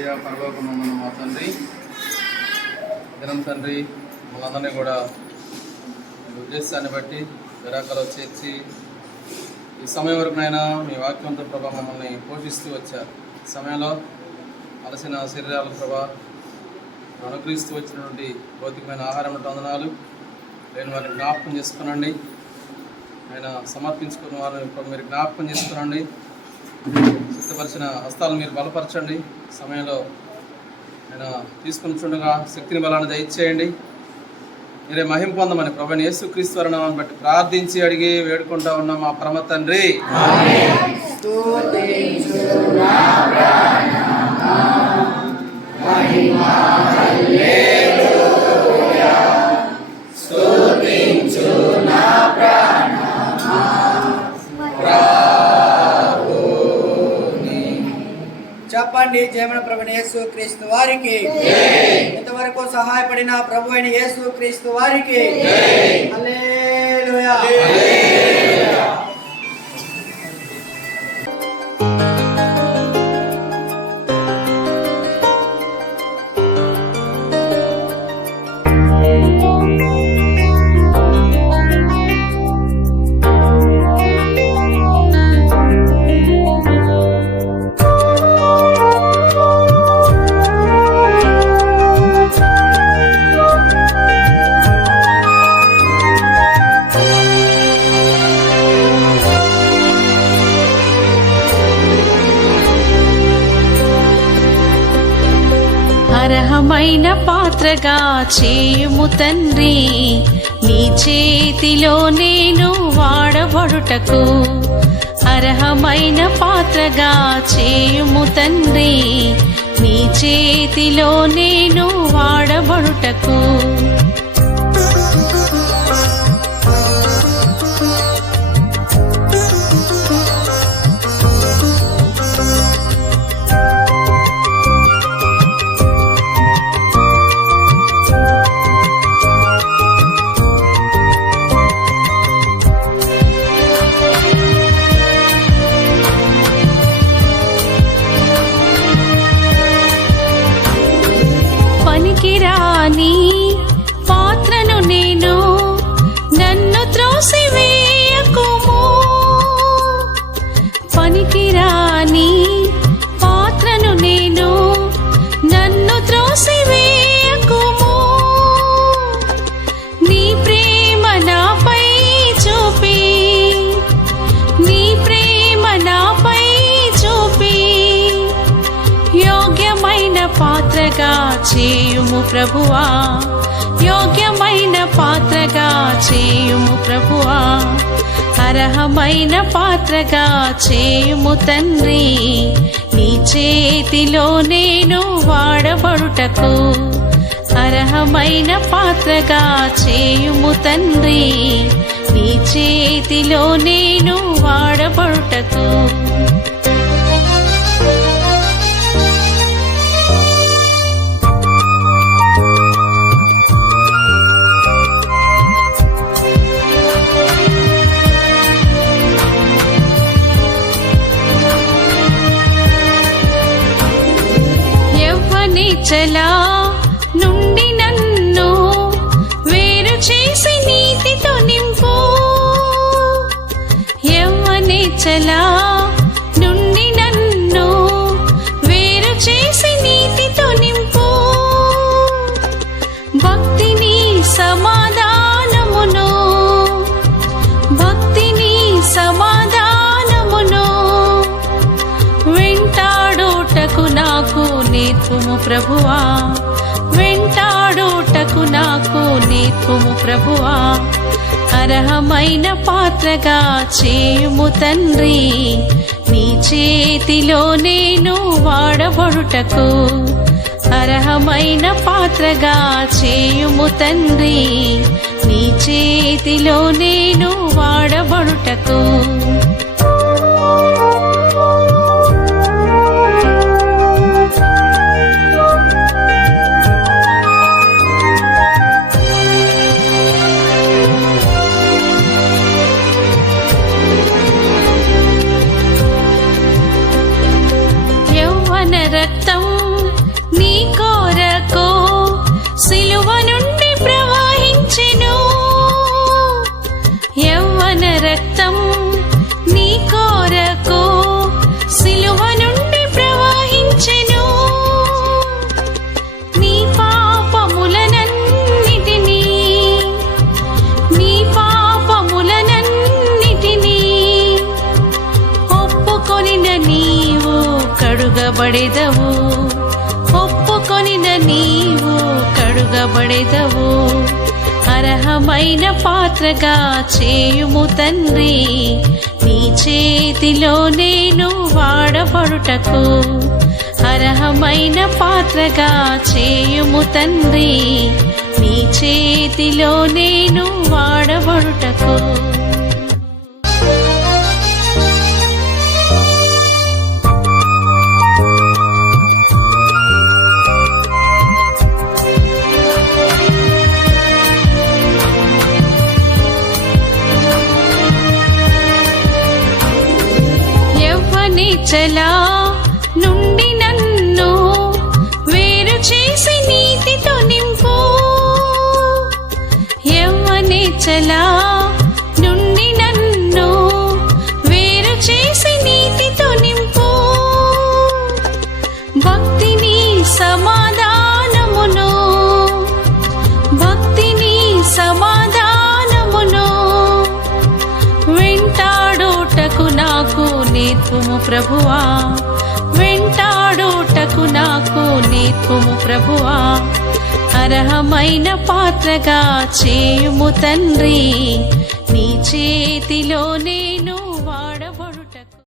ప్రియ పరలోకమున్న మా తండ్రి, దినం తండ్రి మనందరినీ కూడా ఉద్దేశాన్ని బట్టి విరాకలో చేర్చి ఈ సమయం వరకునైనా మీ వాక్యంతో ప్రభా మమ్మల్ని పోషిస్తూ వచ్చారు. ఈ సమయంలో అలసిన శరీరాల ప్రభా అనుగ్రహిస్తూ వచ్చినటువంటి భౌతికమైన ఆహారం వందనాలు. నేను వారిని జ్ఞాపకం చేసుకునండి. ఆయన సమర్పించుకున్న వారిని ఇప్పుడు మీరు జ్ఞాపకం చేసుకునండి. సిద్ధపరిచిన హస్తాలు మీరు బలపరచండి. సమయంలో ఆయన తీసుకుని చూడగా శక్తిని బలాన్ని దయచేయండి. మీరే మహిమ పొందమని ప్రభువైన యేసుక్రీస్తు వారి నామమును బట్టి ప్రార్థించి అడిగి వేడుకుంటా ఉన్నాం మా పరమ తండ్రి. చెప్పండి, జయమైన ప్రభువైన యేసుక్రీస్తు వారికి. ఇంతవరకు సహాయపడిన ప్రభు అయిన యేసుక్రీస్తు వారికి హల్లెలూయా. అర్హమైన పాత్రగా చేయుము తండ్రి, నీ చేతిలో నేను వాడబడుటకు. అర్హమైన పాత్రగా చేయుము తండ్రి, నీ చేతిలో నేను వాడబడుటకు. పనికిరాని పాత్రను నేను, నన్ను త్రోసివేయకుము. పనికిరాని పాత్రను నేను, నన్ను త్రోసివేయకుము. నీ ప్రేమ నాపై చూపి, నీ ప్రేమ నాపై చూపి యోగ్యమైన పాత్రగా చేయుము ప్రభువా, యోగ్యమైన పాత్రగా చేయుము ప్రభువా. అర్హమైన పాత్రగా చేయుము తండ్రి, నీ చేతిలో నేను వాడబడుటకు. అర్హమైన పాత్రగా చేయుము తండ్రి, నీ చేతిలో నేను వాడబడుటకు. యవ్వనేచ్ఛల నుండి నన్ను వేరు చేసి నీతితో నింపు. యవ్వనేచ్ఛల నుండి నన్ను వేరు చేసి నీతితో నింపు. భక్తిని సమాధానమును, భక్తిని సమాధానమును వెంటాడుటకు నాకు నేర్పుము ప్రభువా, వెంటాడుటకు నాకు నేర్పుము ప్రభువా. అర్హమైన పాత్రగా చేయుము తండ్రి, నీ చేతిలో నేను వాడబడుటకు. అర్హమైన పాత్రగా చేయుము తండ్రి, నీ చేతిలో నేను వాడబడుటకు. రక్తం కడుగబడెదవు, ఒప్పుకొనిన నీవు కడుగబడెదవు. అర్హమైన పాత్రగా చేయుము తండ్రి, నీ చేతిలో నేను వాడబడుటకు. అర్హమైన పాత్రగా చేయుము తండ్రి, నీ చేతిలో నేను వాడబడుటకు. యవ్వనేచ్చలా నుండి నన్ను వేరు చేసి నీతితో నింపు. యవ్వనేచ్చలా నుండి నన్ను వేరు చేసి నీతితో నింపు. భక్తిని సమాధానమును, భక్తిని సమాధానమును వెంటాడుటకు నాకు నేర్పుము ప్రభువా, వెంటాడుటకు నాకు నేర్పుము ప్రభువా. అర్హమైన పాత్రగా చేయుము తండ్రి, నీ చేతిలోనే